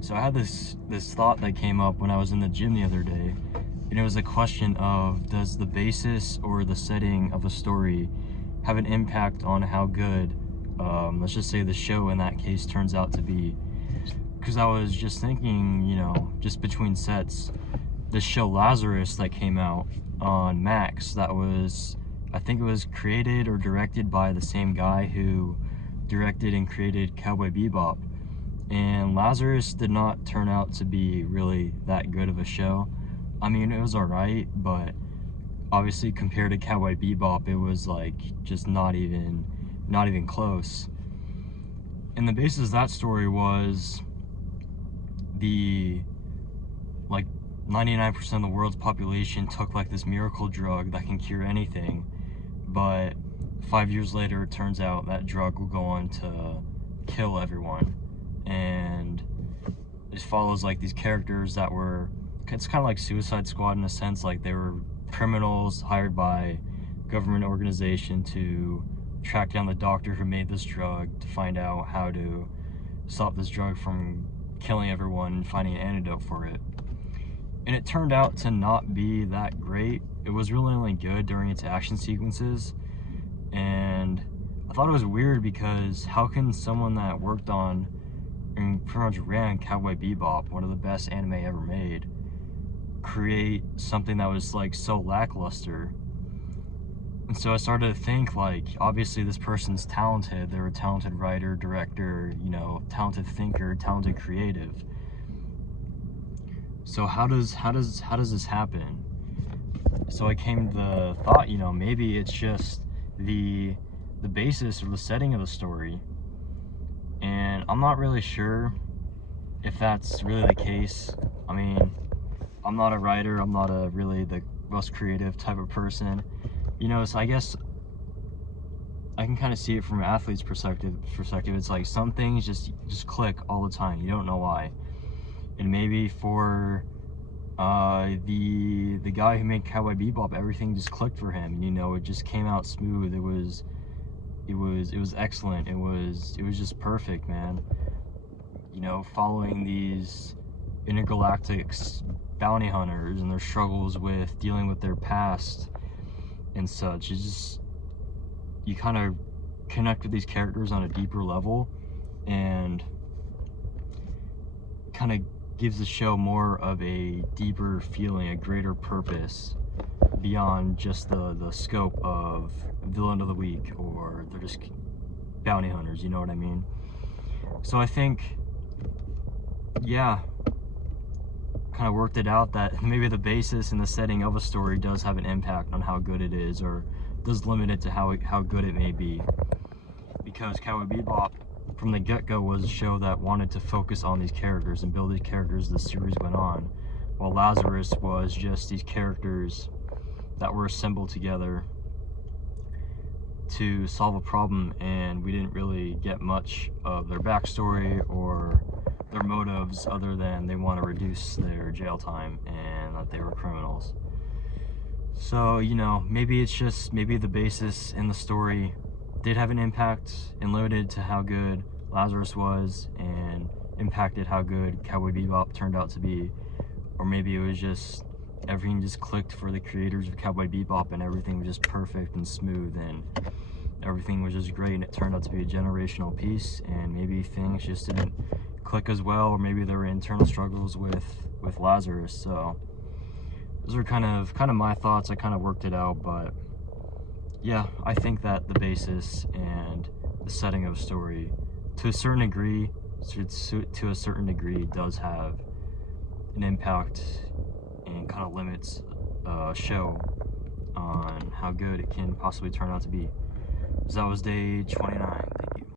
So I had this thought that came up when I was in the gym the other day, and it was a question of, does the basis or the setting of a story have an impact on how good, let's just say the show in that case turns out to be? Because I was just thinking, just between sets, the show Lazarus that came out on Max, that was, I think it was created or directed by the same guy who directed and created Cowboy Bebop. And Lazarus did not turn out to be really that good of a show. I mean, it was alright, but obviously compared to Cowboy Bebop, it was like just not even close. And the basis of that story was the, like, 99% of the world's population took like this miracle drug that can cure anything, but 5 years later it turns out that drug will go on to kill everyone. And it follows like these characters that were, it's kind of like Suicide Squad in a sense, like they were criminals hired by government organization to track down the doctor who made this drug to find out how to stop this drug from killing everyone and finding an antidote for it. And it turned out to not be that great. It was really only good during its action sequences, and I thought it was weird because how can someone that worked on and pretty much ran Cowboy Bebop, one of the best anime ever made, create something that was like so lackluster? And so I started to think, like, obviously this person's talented. They're a talented writer, director, talented thinker, talented creative. So how does this happen? So I came to the thought, maybe it's just the basis or the setting of the story. And I'm not really sure if that's really the case. I mean, I'm not a writer, I'm not really the most creative type of person. So I guess I can kind of see it from an athlete's perspective. It's like some things just click all the time. You don't know why. And maybe for the guy who made Cowboy Bebop, everything just clicked for him. It just came out smooth. It was excellent. It was just perfect, man. Following these intergalactic bounty hunters and their struggles with dealing with their past and such. It's just, you kind of connect with these characters on a deeper level, and kind of gives the show more of a deeper feeling, a greater purpose beyond just the scope of villain of the week, or they're just bounty hunters, you know what I mean? So I think, yeah, kind of worked it out that maybe the basis and the setting of a story does have an impact on how good it is, or does limit it to how good it may be. Because Cowboy Bebop, from the get-go, was a show that wanted to focus on these characters and build these characters as the series went on, while Lazarus was just these characters that were assembled together to solve a problem, and we didn't really get much of their backstory or their motives other than they want to reduce their jail time and that they were criminals. So, maybe it's just, maybe the basis in the story did have an impact and limited to how good Lazarus was and impacted how good Cowboy Bebop turned out to be. Or maybe it was just, everything just clicked for the creators of Cowboy Bebop and everything was just perfect and smooth and everything was just great, and it turned out to be a generational piece, and maybe things just didn't click as well, or maybe there were internal struggles with Lazarus. So those are kind of my thoughts. I kind of worked it out, but yeah, I think that the basis and the setting of a story, to a certain degree, does have an impact and kind of limits a show on how good it can possibly turn out to be. So that was day 29.